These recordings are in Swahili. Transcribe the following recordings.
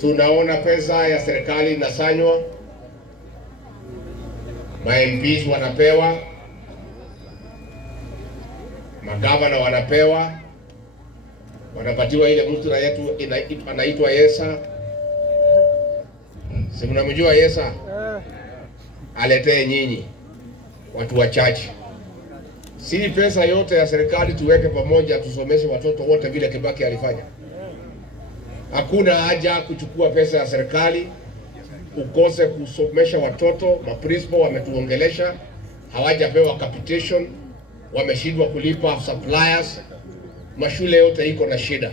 Tunaona pesa ya serikali inasanywa, ma-MPs wanapewa, magavana wanapewa, wanapatiwa ile mtu na yetu anaitwa Yesa. Si mnamjua Yesa? Aletee nyinyi watu wachache. Si pesa yote ya serikali tuweke pamoja tusomeshe watoto wote vile Kibaki alifanya. Hakuna haja kuchukua pesa ya serikali ukose kusomesha watoto. Maprincipal wametuongelesha, hawajapewa capitation, wameshindwa kulipa suppliers. Mashule yote iko na shida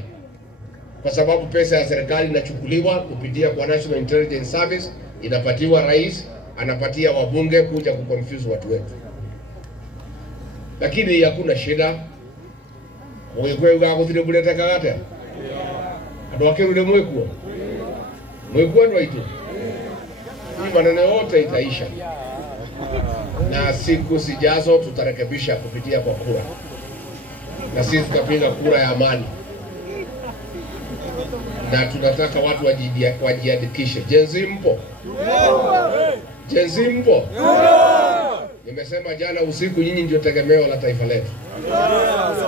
kwa sababu pesa ya serikali inachukuliwa kupitia kwa National Intelligence Service, inapatiwa rais, anapatia wabunge kuja kuconfuse watu wetu. Lakini hakuna shida. Wewe ugakuthire buleta kagate. Adoke ule mwekuo. Mwekuo ndo itu. Hii maneno yote itaisha. Na siku sijazo tutarekebisha kupitia kwa kura. Na sisi tutapiga kura ya amani. Na tunataka watu wajiandikishe. Jenzi mpo? Jenzi mpo? Nimesema jana usiku nyinyi ndio tegemeo la taifa letu.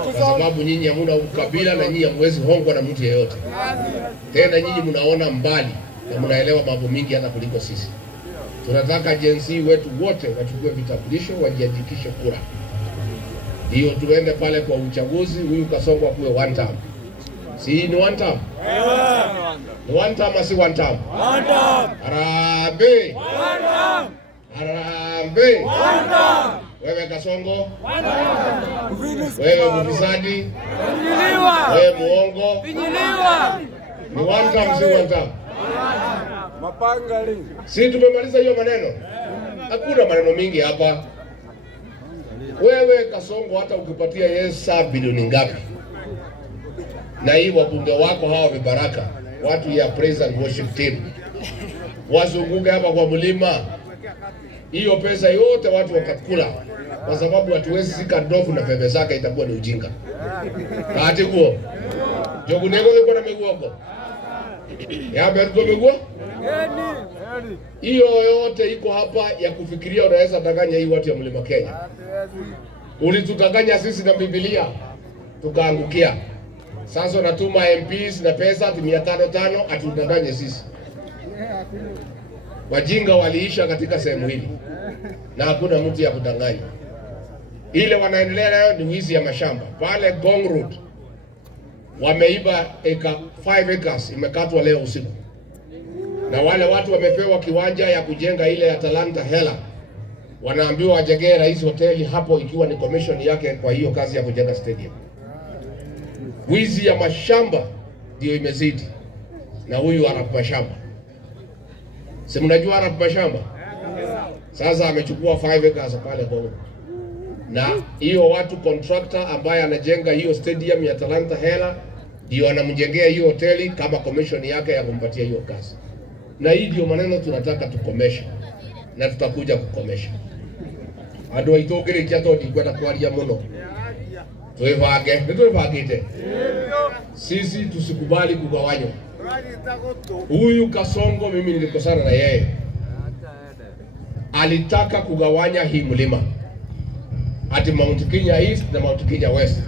Kwa sababu nyinyi hamuna ukabila na nyinyi hamwezi hongwa na mtu yeyote. Tena nyinyi mnaona mbali na mnaelewa mambo mingi hata kuliko sisi. Tunataka jenzi wetu wote wachukue vitambulisho, wajiandikishe kura. Ndio tuende pale kwa uchaguzi, huyu Kasongo akuwe one term. Si ni one term? Ni one term asi one term? One term. Harambee. One term. Harambee. One term. Wewe Kasongo? One term. Wewe mfisadi? Finyiliwa. Wewe muongo? Finyiliwa. Ni one term si one term? Mapanga. Si tumemaliza hiyo maneno? Hakuna maneno mingi hapa. Wewe Kasongo hata ukipatia Yesa bilioni ngapi? Na hii wabunge wako hawa vibaraka, watu ya praise and worship team, wazunguke hapa kwa mlima, hiyo pesa yote watu watakula, kwa sababu hatuwezi sika ndovu na pembe zake, itakuwa ni ujinga. Kati huo jogu nego liko na miguoko ya bergo miguo, hiyo yote iko hapa ya kufikiria unaweza danganya hii watu ya mlima Kenya. Ulitudanganya sisi na Biblia tukaangukia. Sasa natuma MPs na pesa 500 atudanganye sisi. Wajinga waliisha katika sehemu hili na hakuna mtu ya kudanganya. Ile wanaendelea nayo ni wizi ya mashamba. Pale Gong Road wameiba 5 acres imekatwa leo usiku. Na wale watu wamepewa kiwanja ya kujenga ile ya Talanta Hela. Wanaambiwa wajengee rais hoteli hapo ikiwa ni commission yake kwa hiyo kazi ya kujenga stadium. Wizi ya mashamba ndio imezidi. Na huyu Arap Mashamba. Si mnajua Arap Mashamba? Sasa amechukua 5 acres pale Gong. Na hiyo watu contractor ambaye anajenga hiyo stadium ya Talanta Hela ndio anamjengea hiyo hoteli kama commission yake ya kumpatia hiyo kazi. Na hii ndio maneno tunataka tukomeshe. Na tutakuja kukomesha. Ando itogere chato di kwenda kwaria muno. Tuivagite. Sisi tusikubali kugawanywa. Huyu Kasongo mimi nilikosana na yeye. Alitaka kugawanya hii mlima. Ati Mount Kenya East na Mount Kenya West.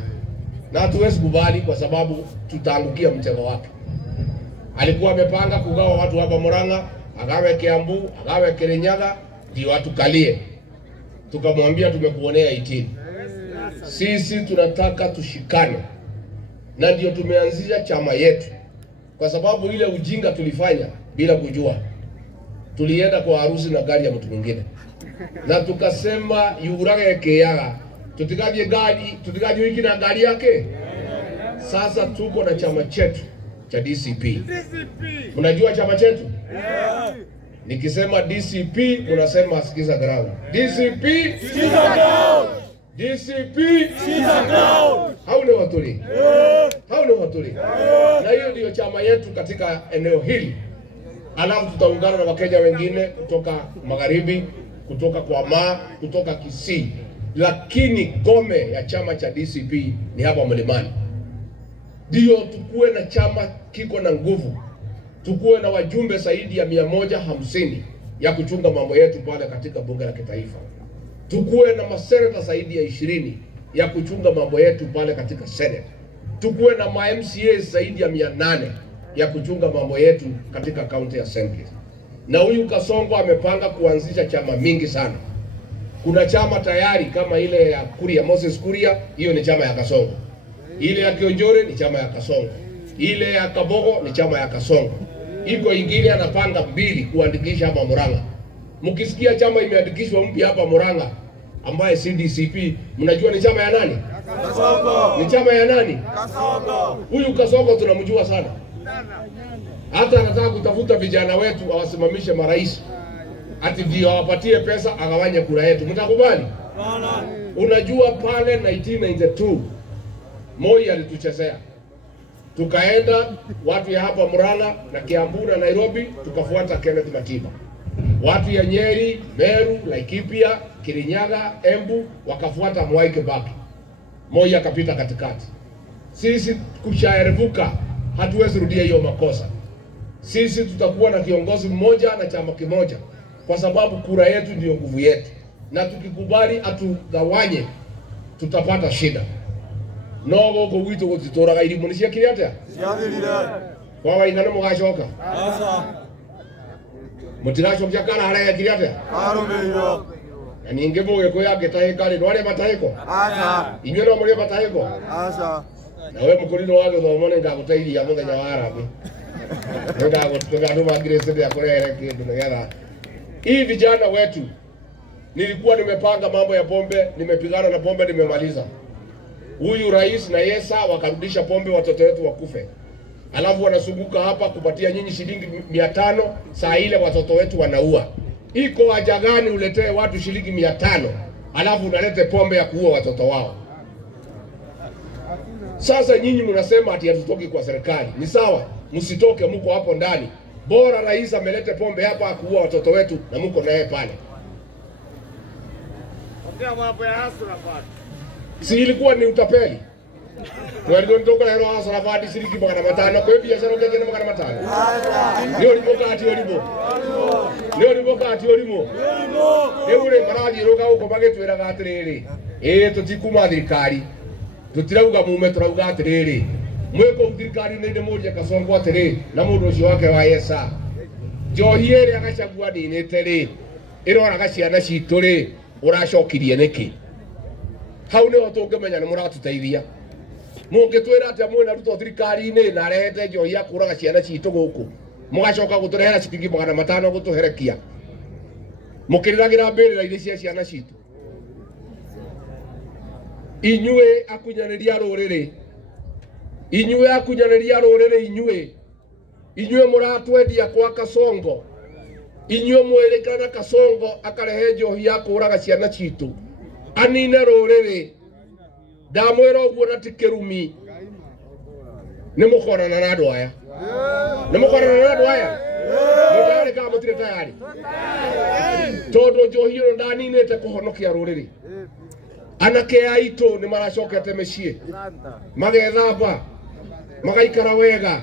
Na hatuwezi kubali kwa sababu tutaangukia mtego wake. Alikuwa amepanga kugawa watu hapa Murang'a, agawe Kiambu, agawe Kirinyaga, ndio watu kalie. Tukamwambia tumekuonea 18. Sisi tunataka tushikane. Na ndio tumeanzisha chama yetu. Kwa sababu ile ujinga tulifanya bila kujua. Tulienda kwa harusi na gari ya mtu mwingine. Na tukasema yurage keyaga. Tutikaje wiki na gari yake. Sasa tuko na chama chetu cha DCP. Unajua chama chetu? Nikisema DCP unasema sikiza ground. DCP sikiza ground. DCP sikiza ground. Hauna watuli. Hauna watuli. Na hiyo ndio chama yetu katika eneo hili. Alafu tutaungana na Wakenya wengine kutoka magharibi, kutoka kwa Maa, kutoka Kisii. Lakini gome ya chama cha DCP ni hapa mlimani. Ndio tukue na chama kiko na nguvu tukuwe na wajumbe zaidi ya 150 ya kuchunga mambo yetu pale katika bunge la kitaifa, tukuwe na maseneta zaidi ya 20 ya kuchunga mambo yetu pale katika Senate, tukuwe na MCA zaidi ya 800 ya kuchunga mambo yetu katika county assembly. Na huyu Kasongo amepanga kuanzisha chama mingi sana. Kuna chama tayari kama ile ya Kuria, Moses Kuria, hiyo ni chama ya Kasongo. Ile ya Kionjore ni chama ya Kasongo. Ile ya Kabogo ni chama ya Kasongo. Iko ingine anapanga 2 kuandikisha hapa Murang'a. Mkisikia chama imeandikishwa mpya hapa Murang'a ambaye CDCP, mnajua ni chama ya nani? Kasongo. Ni chama ya nani? Kasongo. Huyu Kasongo tunamjua sana. Hata anataka kutafuta vijana wetu awasimamishe marais, ati ndio awapatie pesa agawanye kura yetu. Mtakubali? Unajua pale 1992 Moi alituchezea. Tukaenda watu ya hapa Murang'a na Kiambu na Nairobi, tukafuata Kenneth Matiba. Watu ya Nyeri, Meru, Laikipia, Kirinyaga, Embu wakafuata Mwai Kibaki. Moi akapita katikati. Sisi kushaerevuka, hatuwezi rudia hiyo makosa. Sisi tutakuwa na kiongozi mmoja na chama kimoja, kwa sababu kura yetu ndio nguvu yetu, na tukikubali atugawanye tutapata shida. Nogo ko wito ko titoraga irimu cia kiriatia ciathirire kwa waingana mugacoka mutiracokia kana haraya kiriatia arumeiro na ninge muge ko yake tahika ndware matahiko aca inywe no muri matahiko aca na we mukurino wage thomo ne ngaguteithia muthenya wa arabi ngagutuga ndo magirese ya kurere kindu nigetha hii vijana wetu. Nilikuwa nimepanga mambo ya pombe, nimepigana na pombe, nimemaliza. Huyu rais na Yesa wakarudisha pombe watoto wetu wakufe. Alafu wanasumbuka hapa kupatia nyinyi shilingi 500 saa ile watoto wetu wanaua. Iko haja gani uletee watu shilingi 500 alafu unalete pombe ya kuua watoto wao? Sasa nyinyi mnasema ati hatutoki kwa serikali. Ni sawa, msitoke, mko hapo ndani. Bora rais amelete pombe hapa kuua watoto wetu na mko naye pale. Ongea mambo ya Hasrafati. Si ilikuwa ni utapeli? Walikuwa nitoka na hilo Hasrafati shilingi 500 kwa biashara yake na 500. Leo liboka ati olibo. Leo liboka ati olibo. Leo ule maraji roga huko bagetwera gatiriri. Tutikuma thirikari. Tutirauga mume turauga atiriri. Mweko thirikari nende moja Kasongo atiriri na mundu ucio wake wa Yesa. Njohi iri agacagua ninite ri. Irora gaciana citu ri. Uracokirie niki? Hau niho tungimenya ni muratuteithia. Mungitwira ati amwe na ruto thirikari-ini na rehete njohi ya kuraga ciana citu guku, mugacoka guturehera citingi 500 gutuherekia, mukiriragira mbirira-ini cia ciana citu. Inyue akunyaniria ruriri, inyue akunyaniria ruriri, inyue muratwendia kwa Kasongo, inyue mwirikana Kasongo akarehe njohi ya kuraga ciana citu anine ruriri. Ndamwira uguo na tikirumi ni mukorana na andu aya, ni mukorana na andu aya mutari ka mutire tayari tondu njohi ino ndaninite kuhonokia ruriri. Anake aitu ni maracokete micii magethamba magaikara wega,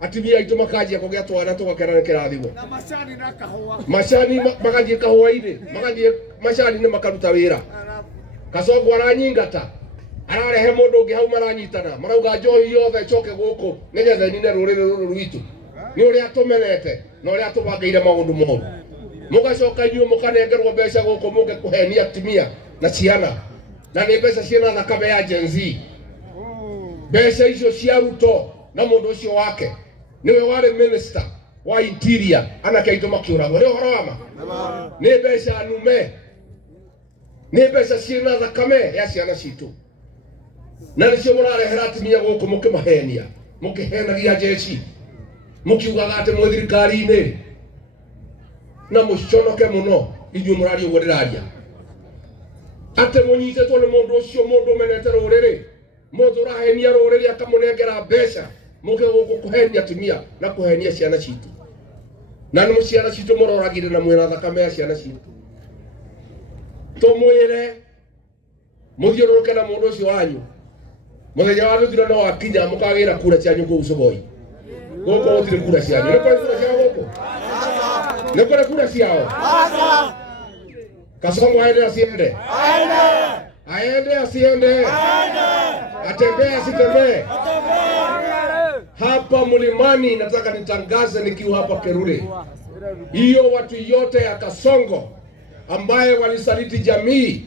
atimia aitu makanjia kugia twana tugakena ni kirathimo na macani na kahua, macani makanjia kahua-ini, makanjia macani ni makaruta wira. Kasongo aranyingata ararehe mundu ungi hau maranyitana marauga njohi yothe coke guku nigetha nine ruriri ruru rwitu. Ni uria tumenete na uria tubangeire maundu moru. Mugacoka inyuĩ mukanengerwo mbeca guku muge kuhenia atimia na ciana, na ni mbeca ciana thakame ya Gen Z. Mbeca icio cia Ruto na mundu ucio wake niwe wari minister wa interior, anake aitu makiuragwo. Ni uhoro wa ma? Ni mbeca nume, ni mbeca ciana thakame ya ciana citu, na nicio murarehera atimia guku mukimahenia, mukihenagia jeshi, mukiugaga ati mwi thirikari-ini na muconoke muno. Inyuĩ mũraria ũguo ndĩraria ati munyitetwo ni mundu ucio, mundu umenete ruriri, mundu urahenia ruriri akamunengera mbeca muke guku kuhenia atimia na kuhenia ciana citu, na ni ciana citu muroragire na mwina thakame ya ciana citu. Tumwire muthiũrũrũke na mundu ucio wanyu muthenya wa gĩthurano wakinya mukagira kura cianyu kũu Sugoi. Goko utire kura ciao. Nä kå kura ciao gå kå? Nä kå kura ciao? Kasongo aende asiende? Aende asiende? Atembee asitembee? Hapa Mlimani nataka nitangaze nikiwa hapa Kerure. Hiyo watu yote ya Kasongo ambaye walisaliti jamii,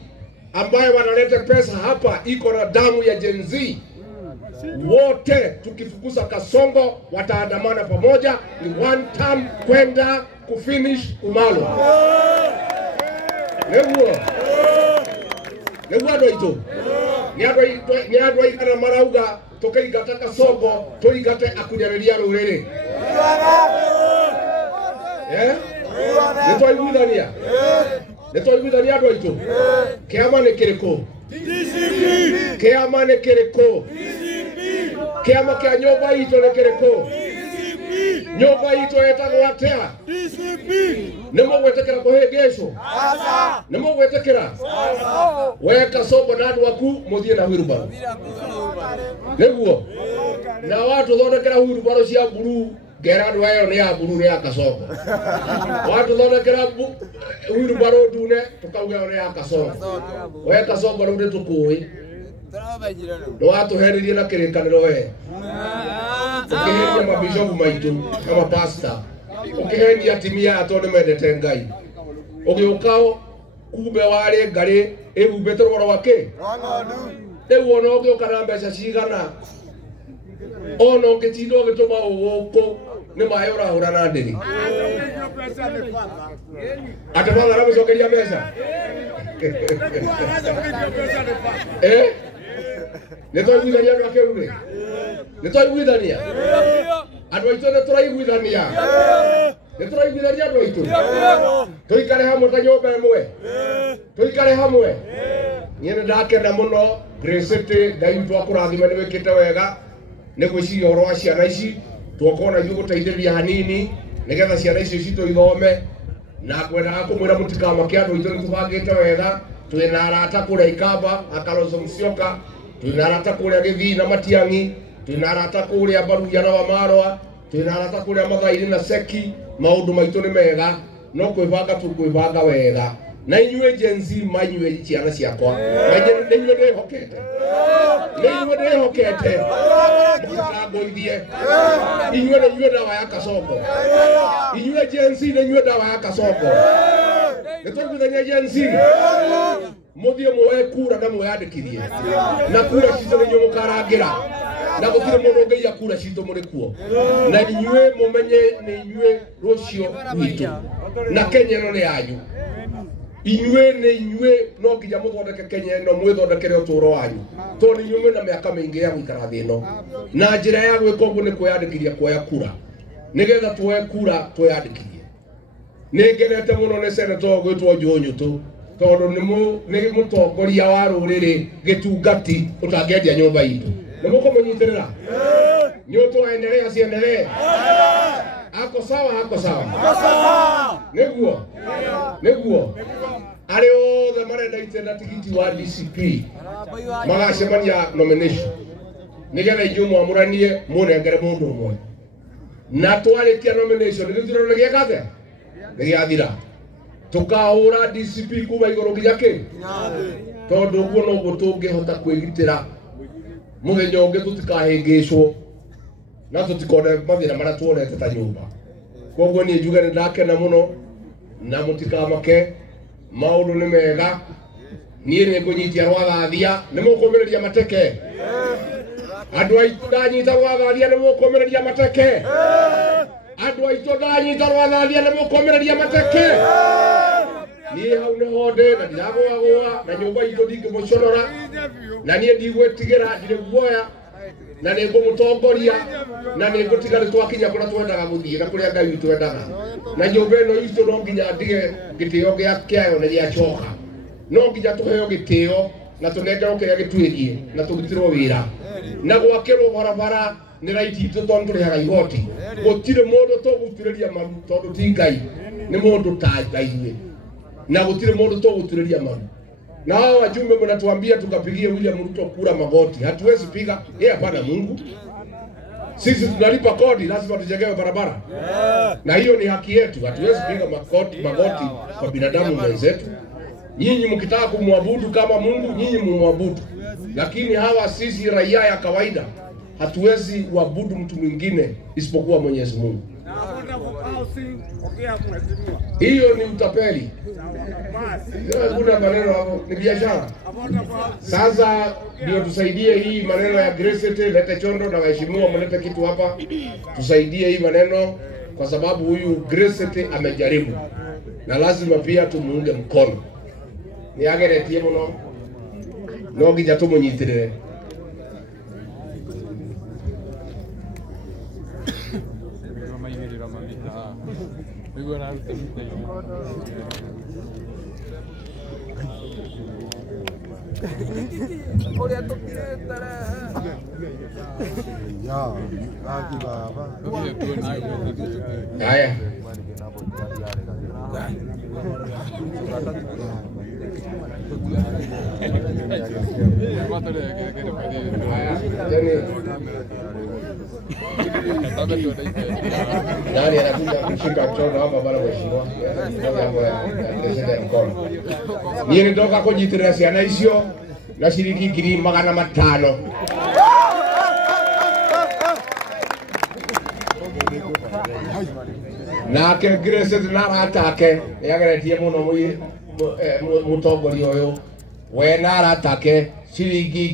ambaye wanaleta pesa hapa iko na damu ya Gen Z. Wote tukifukuza Kasongo wataandamana pamoja, ni one term kwenda kufinish Umalo. Neguo ndo ito. Ni andå aigana marauga tũkĩingata Kasongo tũingate akunyanĩria rũrĩrĩ. Nĩtwaiguithania? Nĩtwaiguithania andũ aitũ? Kĩama nĩ kĩrĩkũ? Kĩama nĩ kĩrĩkũ? Kĩama kĩa nyũmba itũ nĩ kĩrĩkũ? Nyũmba itũ ĩtagwo atĩa? Nĩ mũgwĩtĩkĩra kũhĩngĩcwo? Nĩ mũgwĩtĩkĩra? We Kasongo na andũ aku mũthiĩ na wheelbarrow. Nĩguo? Na watu thondekera wheelbarrow cia blue, ngera andũ aya nĩ ya blue nĩ ya Kasongo. Watu thondekera wheelbarrow ndune tukauga nĩ ya Kasongo. We Kasongo rĩu nĩ tũkũĩ. Ndwatũheririe na kĩrĩkanĩro we. Ũkĩhenia mabishopu maitũ na mapasta. Ũkĩhenia atimia atũ nĩ mendete Ngai. Ũgĩũka kumbe warĩ ngarĩ ĩhumbĩte rũgoro wake. Rĩu ona ũgĩũka na mbeca cigana. Ona ũngĩtinda ũgĩtũma gũkũ nĩ maĩ ũrahũra na ndĩri. Atĩ father aramũcokeria mbeca. Nĩtwaiguithania andũ a Kerure? Nĩtwaiguithania? Andũ aitũ nĩtũraiguithania? Nĩtũraiguithania andũ aitũ? Tũikare hamwe ta nyũmba ĩmwe? Tũikare hamwe? Niĩ nĩndakena mũno Green City, Ngai witũ akũrathime nĩ wĩkĩte wega nĩ gwĩciria ũhoro wa ciana ici tuokorwo na ithuĩ gũteithĩrĩria hanini nĩgetha ciana icio citũ ithome, na ngwendaga kũmwĩra mũtikamake andũ aitũ nĩtũbangĩte wega. Twĩna arata kũrĩa Ikamba a Kalonzo Musyoka, twĩna arata kũrĩa Gĩthii na Matiang'i, twĩna arata kũrĩa Baruya na Wamarwa, twĩna arata kũrĩa Mathairi na Seki. Maũndũ maitũ nĩ mega, no kwĩbanga tũkwĩbanga wega. Na inyuĩ Gen Z manyuĩ ciana ciakwa, nĩ inyuĩ ndĩhokete, nĩ inyuĩ ndĩhokete, mũtikangoithie. Inyuĩ nĩ inyuĩ dawa ya Kasongo, inyuĩ Gen Z nĩ inyuĩ dawa ya Kasongo. Nĩtwaiguithania Gen Z? Mũthiĩ muoe kura na mwĩyandĩkithie, na kura citũ nĩ inyuĩ mũkarangĩra, na gũtirĩ mũndũ ũngĩiya kura citũ mũrĩ kuo. Na inyuĩ mũmenye nĩ inyuĩ rũciũ rwitũ, na Kenya ĩno nĩ yanyu. Inyuĩ nĩ inyuĩ no nginya mũthondeke Kenya ĩno, mwĩthondekere ũtũũro wanyu, tondũ inyuĩ mwĩna mĩaka mĩingĩ ya gũikara thĩ ĩno. Na njĩra ya gwĩka ũguo nĩ kwĩyandĩkithia kuoya kura, nĩgetha tuoye kura twĩyandĩkithie. Nĩngenete mũno nĩ Senator gwĩtwo Njũnyũtũ, tondũ nĩ mũtongoria wa rũrĩrĩ gĩtungati ũtangĩendia nyũmba itũ. Nĩ mũkũmũnyitĩrĩra? Nĩũtũendelea ciendelee? Ako sawa, ako sawa? Nĩguo? Nĩguo? Arĩ othe marenda itenda tigiti wa DCP magacemania nomination, nĩgetha inyuĩ mwamũranie mũnengere mũndũ ũmwe. Na twarĩkia nomination gĩthurano nĩ gĩeka atĩa? Nĩ gĩathira. Tũkahũra DCP kuma igũrũ nginya kĩ? Tondũ ũguo noguo tũngĩhota kwĩgitĩra mũthenya ũngĩ tũtikahĩngĩcwo na tũtikone mathĩna marĩa tuonete ta nyũmba. Koguo niĩ njuge nĩndakena mũno na mũtikamake, maũndũ nĩ mega. Niĩ nĩngũnyitia rwathathia, nĩ mũkũmĩrĩria mateke? Andũ aitũ ndanyita rwathathia nĩ mũkũmĩrĩria mateke? Andũ aitũ ndanyita rwathathia nĩ mũkũmĩrĩria mateke? Niĩ hau nĩho ndĩ na ndiragũagũa, na nyũmba itũ ndingĩmũconora, na niĩ ndigwĩtigĩra, ndirĩ guoya, na nĩngũmũtongoria, na nĩngũtiga nĩtwakinya kũrĩa twendaga gũthiĩ na kũrĩa Ngai witũ endaga. Na nyũmba ĩno itũ no nginya ndige gĩtĩo kĩayo nĩ gĩacoka, no nginya tũheo gĩtĩo na tũnengerwo kĩrĩa gĩtuĩgie na tũrutirwo wĩra na gwakĩrwo barabara nĩ raiti itũ tondũ tũrĩhaga igoti. Gũtirĩ mũndũ tũgũturĩria maru tondũ ti Ngai, nĩ mũndũ ta Ngai, na gũtirĩ mũndũ tũgũturĩria maru. Na hao wajumbe mnatuambia tukapigie William Ruto kura magoti. Hatuwezi piga, yeye hapana Mungu. Sisi tunalipa kodi, lazima tujengewe barabara. Na hiyo ni haki yetu. Hatuwezi piga magoti kwa binadamu mwenzetu. Nyinyi mkitaka kumwabudu kama Mungu, nyinyi mumwabudu. Lakini hawa sisi raia ya kawaida hatuwezi kuabudu mtu mwingine isipokuwa Mwenyezi Mungu. Hiyo ni utapeli. Kuna maneno hapo ni biashara. Sasa ndio tusaidie hii maneno ya Gresete, lete chondo na waheshimiwa mlete kitu hapa. Tusaidie hii maneno kwa sababu huyu Gresete amejaribu. Na lazima pia tumuunge mkono. Ni ageretie muno. No gija tumunyitirire. Haya. Nani anakuja kushika chono hapa bana mheshimiwa? Niye nitoka kunyitirira ciana icio na ciringi 500,000. Nake Gresete na aratake yageretie muno mutongoria uyu we na aratake ciringi